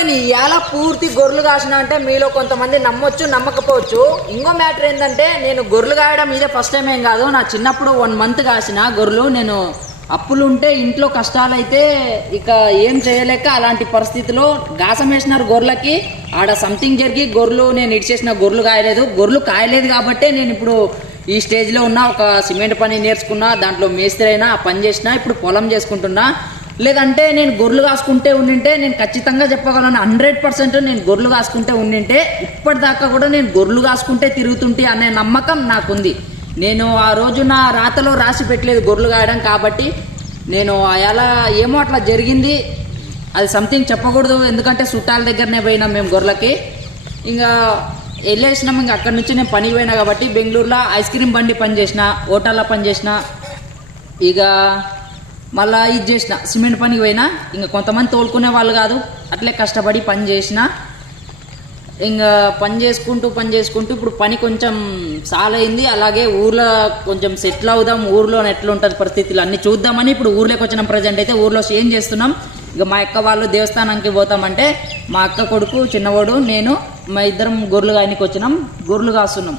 నేను ఇవాళ పూర్తి గొర్రెలు కాసిన అంటే మీలో కొంతమంది నమ్మొచ్చు నమ్మకపోవచ్చు. ఇంకో మ్యాటర్ ఏంటంటే నేను గొర్రెలు కాయడం ఇదే ఫస్ట్ టైం ఏం కాదు. నా చిన్నప్పుడు 1 మంత్ కాసిన గొర్రెలు. నేను అప్పులుంటే ఇంట్లో కష్టాలైతే ఇక ఏం చేయలేక అలాంటి పరిస్థితిలో గాసం వేసినారు గొర్రెలకి. ఆడ సంథింగ్ జరిగి గొర్రెలు నేను ఇడిచేసిన గొర్రెలు కాయలేదు కాబట్టే నేను ఇప్పుడు ఈ స్టేజ్లో ఉన్నా. ఒక సిమెంట్ పని నేర్చుకున్నా, దాంట్లో మేస్త్రి అయినా, పని చేసినా, ఇప్పుడు పొలం చేసుకుంటున్నా. లేదంటే నేను గొర్రెలు కాసుకుంటే ఉండింటే నేను ఖచ్చితంగా చెప్పగలను 100% నేను గొర్రెలు కాసుకుంటే ఉండింటే ఇప్పటిదాకా కూడా నేను గొర్రెలు కాసుకుంటే తిరుగుతుంటే అనే నమ్మకం నాకుంది. నేను ఆ రోజు నా రాతలో రాసి పెట్టలేదు గొర్రెలు కాయడం. కాబట్టి నేను అలా ఏమో అట్లా జరిగింది. అది సంథింగ్ చెప్పకూడదు, ఎందుకంటే చుట్టాల దగ్గరనే పోయినాం మేము గొర్రెలకి. ఇంకా వెళ్ళేసినాం. ఇంకా అక్కడి నుంచి నేను పనికి పోయినా కాబట్టి బెంగళూరులో ఐస్ క్రీమ్ బండి పని చేసిన, హోటల్లో పని చేసిన, ఇక మళ్ళీ ఇది చేసిన సిమెంట్ పనికి పోయినా. ఇంకా కొంతమంది తోలుకునే వాళ్ళు కాదు, అట్లే కష్టపడి పని చేసిన. ఇంకా పని చేసుకుంటూ ఇప్పుడు పని కొంచెం సాలైంది. అలాగే ఊర్లో కొంచెం సెటిల్ అవుదాం, ఊర్లో ఎట్లా ఉంటుంది పరిస్థితులు అన్నీ చూద్దామని ఇప్పుడు ఊర్లోకి వచ్చినాం. ప్రజెంట్ అయితే ఊర్లో ఏం చేస్తున్నాం, ఇక మా అక్క వాళ్ళు దేవస్థానానికి పోతామంటే మా అక్క కొడుకు చిన్నవాడు నేను మా ఇద్దరం గొర్రెలు కాయనికి వచ్చినాం, గొర్రెలు కాస్తున్నాం.